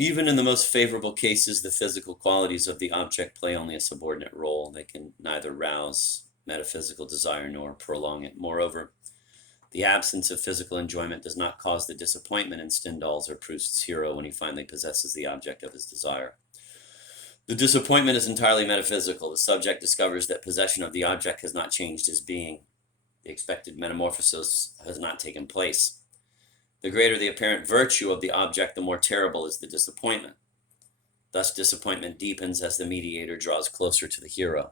Even in the most favorable cases, the physical qualities of the object play only a subordinate role. They can neither rouse metaphysical desire nor prolong it. Moreover, the absence of physical enjoyment does not cause the disappointment in Stendhal's or Proust's hero when he finally possesses the object of his desire. The disappointment is entirely metaphysical. The subject discovers that possession of the object has not changed his being. The expected metamorphosis has not taken place. The greater the apparent virtue of the object, the more terrible is the disappointment. Thus, disappointment deepens as the mediator draws closer to the hero.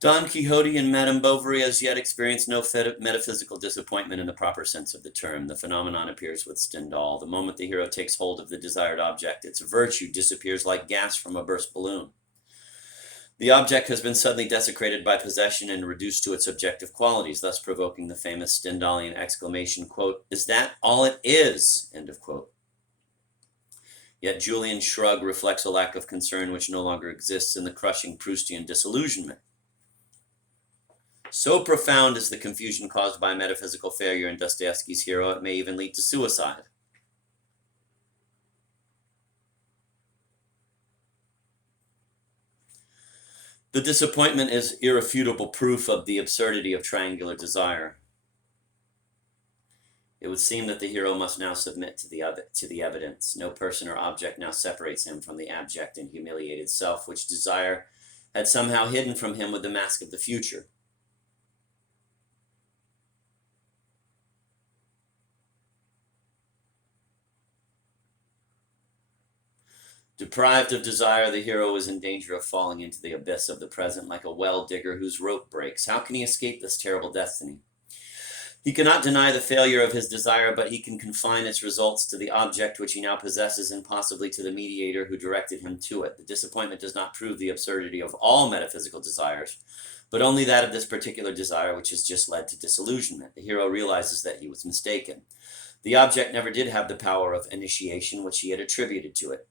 Don Quixote and Madame Bovary as yet experience no metaphysical disappointment in the proper sense of the term. The phenomenon appears with Stendhal. The moment the hero takes hold of the desired object, its virtue disappears like gas from a burst balloon. The object has been suddenly desecrated by possession and reduced to its objective qualities, thus provoking the famous Stendhalian exclamation, quote, "Is that all it is?" End of quote. Yet Julian's shrug reflects a lack of concern which no longer exists in the crushing Proustian disillusionment. So profound is the confusion caused by metaphysical failure in Dostoevsky's hero, it may even lead to suicide. The disappointment is irrefutable proof of the absurdity of triangular desire. It would seem that the hero must now submit to the evidence. No person or object now separates him from the abject and humiliated self, which desire had somehow hidden from him with the mask of the future. Deprived of desire, the hero is in danger of falling into the abyss of the present like a well digger whose rope breaks. How can he escape this terrible destiny? He cannot deny the failure of his desire, but he can confine its results to the object which he now possesses and possibly to the mediator who directed him to it. The disappointment does not prove the absurdity of all metaphysical desires, but only that of this particular desire which has just led to disillusionment. The hero realizes that he was mistaken. The object never did have the power of initiation which he had attributed to it.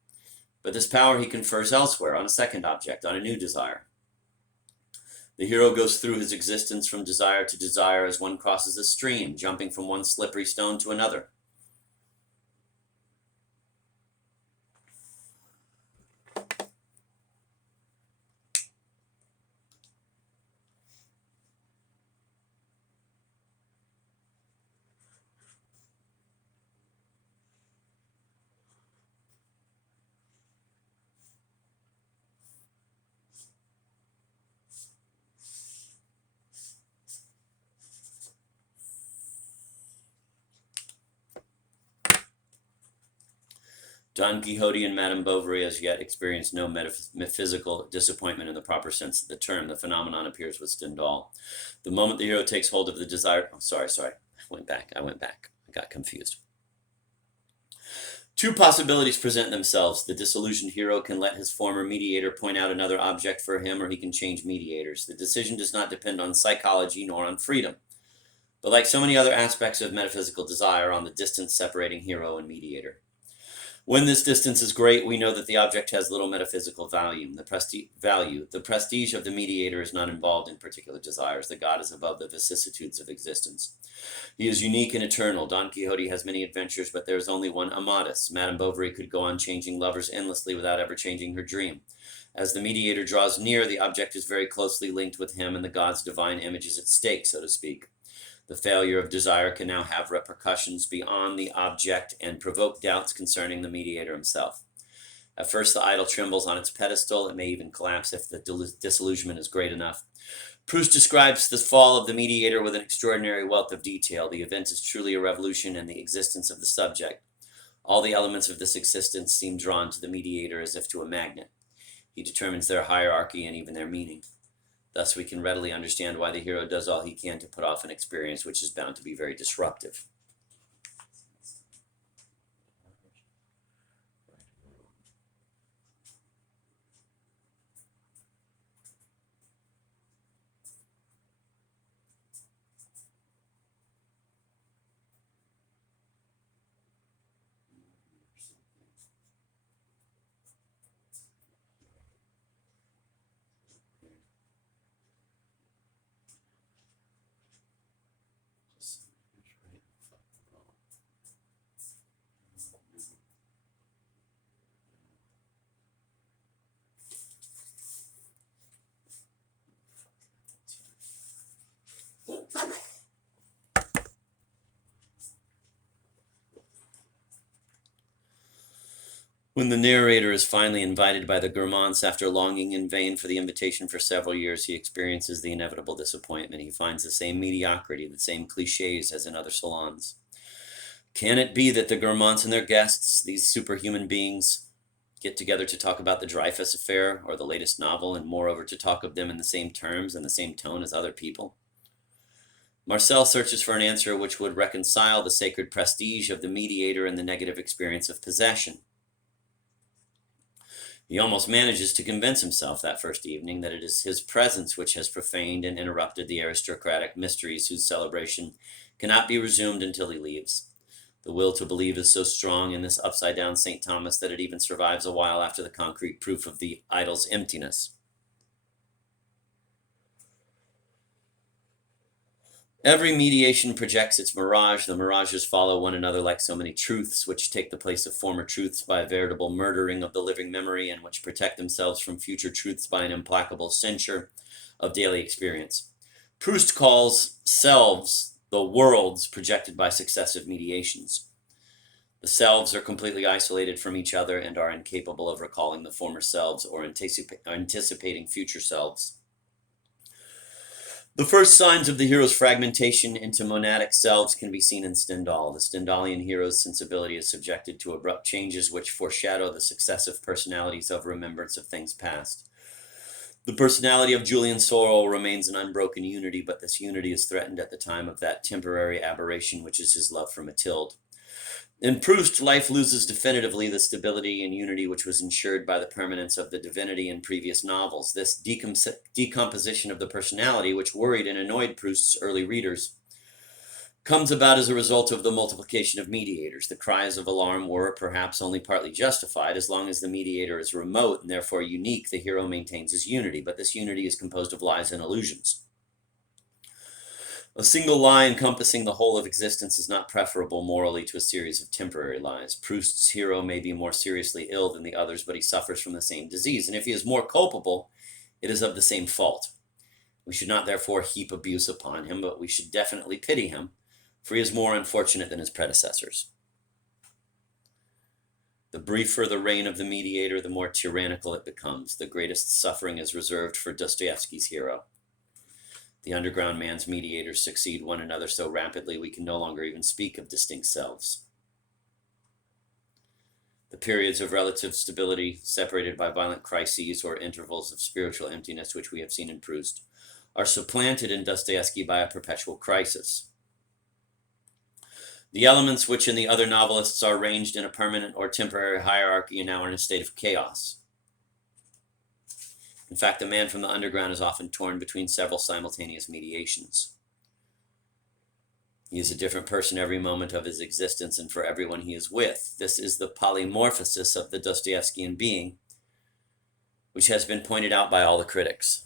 But this power he confers elsewhere, on a second object, on a new desire. The hero goes through his existence from desire to desire as one crosses a stream, jumping from one slippery stone to another. Don Quixote and Madame Bovary as yet experience no metaphysical disappointment in the proper sense of the term. The phenomenon appears with Stendhal. The moment the hero takes hold of the desired... Oh, sorry. I went back. I got confused. Two possibilities present themselves. The disillusioned hero can let his former mediator point out another object for him, or he can change mediators. The decision does not depend on psychology nor on freedom, but like so many other aspects of metaphysical desire, on the distance separating hero and mediator. When this distance is great, we know that the object has little metaphysical value. The prestige of the mediator is not involved in particular desires. The god is above the vicissitudes of existence. He is unique and eternal. Don Quixote has many adventures, but there is only one Amadis. Madame Bovary could go on changing lovers endlessly without ever changing her dream. As the mediator draws near, the object is very closely linked with him, and the god's divine image is at stake, so to speak. The failure of desire can now have repercussions beyond the object and provoke doubts concerning the mediator himself. At first, the idol trembles on its pedestal. It may even collapse if the disillusionment is great enough. Proust describes the fall of the mediator with an extraordinary wealth of detail. The event is truly a revolution in the existence of the subject. All the elements of this existence seem drawn to the mediator as if to a magnet. He determines their hierarchy and even their meaning. Thus, we can readily understand why the hero does all he can to put off an experience which is bound to be very disruptive. When the narrator is finally invited by the Guermantes after longing in vain for the invitation for several years, he experiences the inevitable disappointment. He finds the same mediocrity, the same cliches as in other salons. Can it be that the Guermantes and their guests, these superhuman beings, get together to talk about the Dreyfus affair or the latest novel, and moreover to talk of them in the same terms and the same tone as other people? Marcel searches for an answer which would reconcile the sacred prestige of the mediator and the negative experience of possession. He almost manages to convince himself that first evening that it is his presence which has profaned and interrupted the aristocratic mysteries whose celebration cannot be resumed until he leaves. The will to believe is so strong in this upside-down St. Thomas that it even survives a while after the concrete proof of the idol's emptiness. Every mediation projects its mirage. The mirages follow one another like so many truths, which take the place of former truths by a veritable murdering of the living memory, and which protect themselves from future truths by an implacable censure of daily experience. Proust calls selves the worlds projected by successive mediations. The selves are completely isolated from each other and are incapable of recalling the former selves or anticipating future selves. The first signs of the hero's fragmentation into monadic selves can be seen in Stendhal. The Stendhalian hero's sensibility is subjected to abrupt changes which foreshadow the successive personalities of remembrance of things past. The personality of Julian Sorel remains an unbroken unity, but this unity is threatened at the time of that temporary aberration which is his love for Mathilde. In Proust, life loses definitively the stability and unity which was ensured by the permanence of the divinity in previous novels. This decomposition of the personality, which worried and annoyed Proust's early readers, comes about as a result of the multiplication of mediators. The cries of alarm were, perhaps, only partly justified. As long as the mediator is remote and therefore unique, the hero maintains his unity, but this unity is composed of lies and illusions. A single lie encompassing the whole of existence is not preferable morally to a series of temporary lies. Proust's hero may be more seriously ill than the others, but he suffers from the same disease, and if he is more culpable, it is of the same fault. We should not therefore heap abuse upon him, but we should definitely pity him, for he is more unfortunate than his predecessors. The briefer the reign of the mediator, the more tyrannical it becomes. The greatest suffering is reserved for Dostoevsky's hero. The underground man's mediators succeed one another so rapidly we can no longer even speak of distinct selves. The periods of relative stability, separated by violent crises or intervals of spiritual emptiness which we have seen in Proust, are supplanted in Dostoevsky by a perpetual crisis. The elements which in the other novelists are arranged in a permanent or temporary hierarchy are now in a state of chaos. In fact, the man from the underground is often torn between several simultaneous mediations. He is a different person every moment of his existence and for everyone he is with. This is the polymorphosis of the Dostoevskian being, which has been pointed out by all the critics.